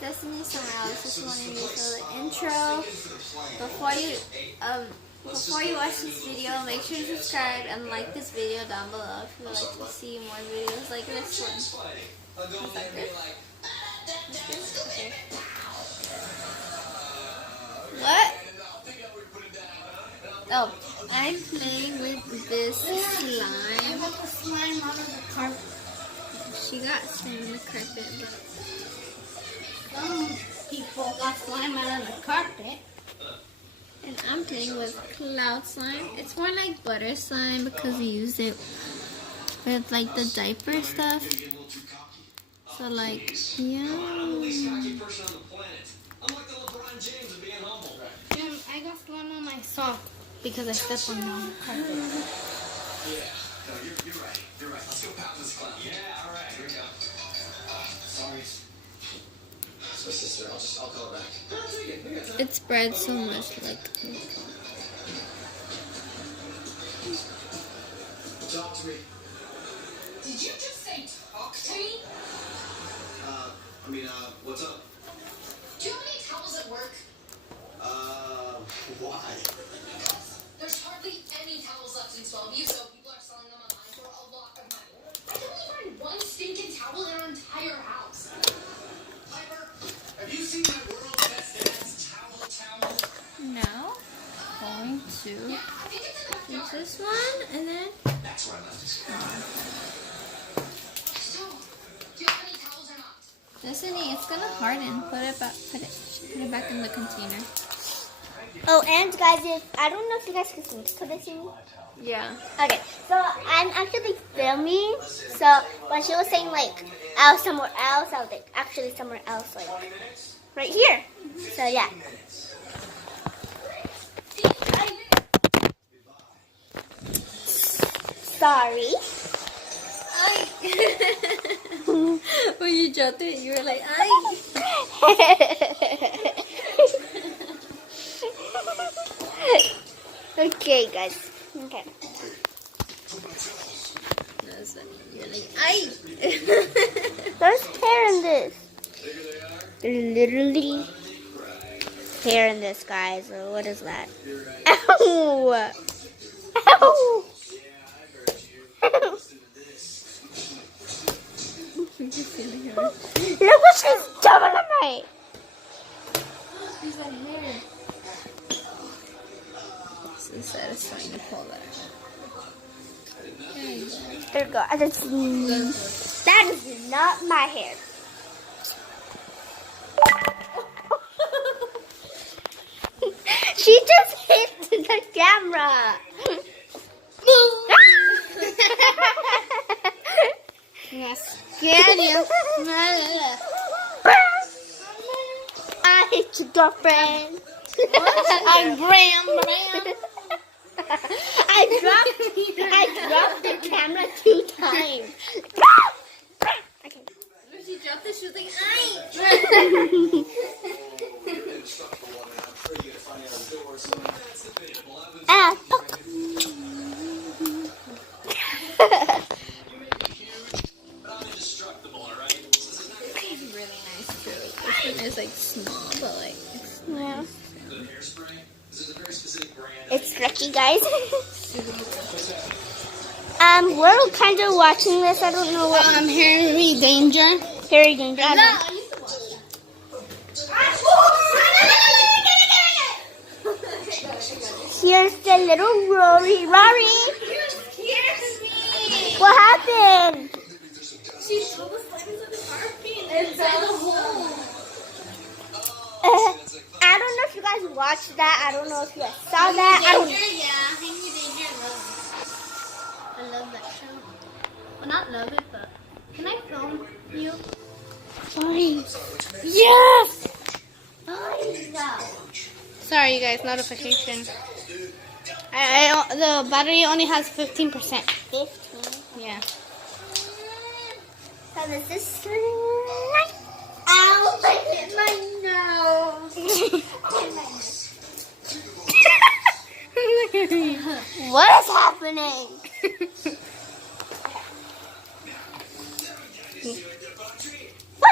Destiny Smiles. Just wanted you for the intro. Before you watch this video, make sure to subscribe and like this video down below if you would like to see more videos like this one. Is that good? Okay. What? Oh, I'm playing with this slime. I got the slime out of the carpet. She got slime on the carpet. Some people got slime out of the carpet. And I'm playing with cloud slime. It's more like butter slime because we use it with like the diaper stuff. So like, yeah. I got slime on my sock because I stepped on the carpet. Yeah, no, you're right. You're right. Let's go pound this clown. Yeah, all right. Here we go. Sorry. That's my sister. I'll call her back. No, take it. We got time. It spreads so much like. Talk to me. Did you just say talk to me? What's up? Do you have any towels at work? Why? Because there's hardly any towels left in 12U, so people are selling them online for a lot of money. I can only find one stinking towel in our entire house. Piper, have you seen my world's best dad's towel? Now, going to Yeah, I think it's in the use backyard. this one and then. That's where I left it. So, do you have any towels or not? Destiny, it's gonna harden. Put it back in the container. Oh, and guys, I don't know if you guys can see me. Yeah. Okay, so I'm actually filming. So when she was saying like I was somewhere else, I was like actually somewhere else, like right here. So yeah. Sorry. When you dropped it, you were like, "Ay." Okay, guys. Okay. That's funny. You're like, "Ay." There's hair in this. Literally hair in this, guys. What is that? Ow! Ow! Look what she's doing to me! She's got hair. So satisfying to pull that. There you go. There we go. That is not my hair. She just hit the camera. Yes. Get you. I hit your girlfriend. I'm Graham. I dropped the camera 2 times. Okay. When she dropped it, she was like, "Ay." Ah, It's really nice too. This one is like small, but like it's yeah. Hairspray? This is a very specific brand. It's tricky, guys. We're kind of watching this. I don't know what. Harry Danger. Harry Danger. I don't know. Here's the little Rory. Rory! What happened? she threw the slime into the carpet inside the hole. I don't know if you guys watched that. I don't know if you guys saw that. I don't. Yeah, Henry Danger, I love that show. Well, not love it, but can I film you? Fine. Yes! Fine. Sorry, you guys. Notification. The battery only has 15%. 15. Yeah. So this is slime. Ow! I hit my nose. What is happening?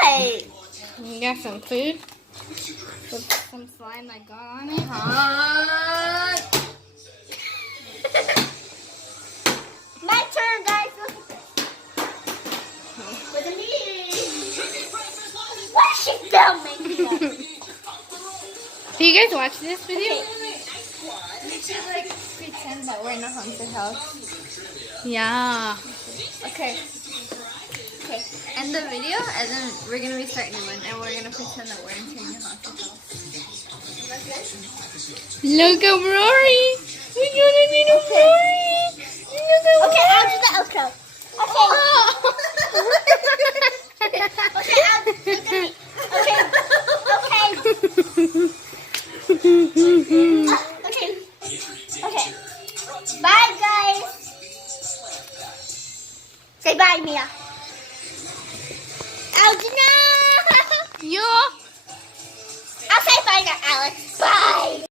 Wait. We got some food with some slime that got on it. Hot. My turn, guys. Look at this. With me. What is she filming here? Do you guys watch this video? We should like pretend that we're in a haunted house. Yeah. Okay. Okay. End the video and then we're gonna restart a new one and we're gonna pretend that we're in a haunted house. Look at Rory. We're gonna need a Rory. Okay, I'll do the outro. Okay. Okay, I'll do the Okay. Okay. Bye, guys. Say bye, Mia. Yeah. I'll say bye now, Alex. Bye.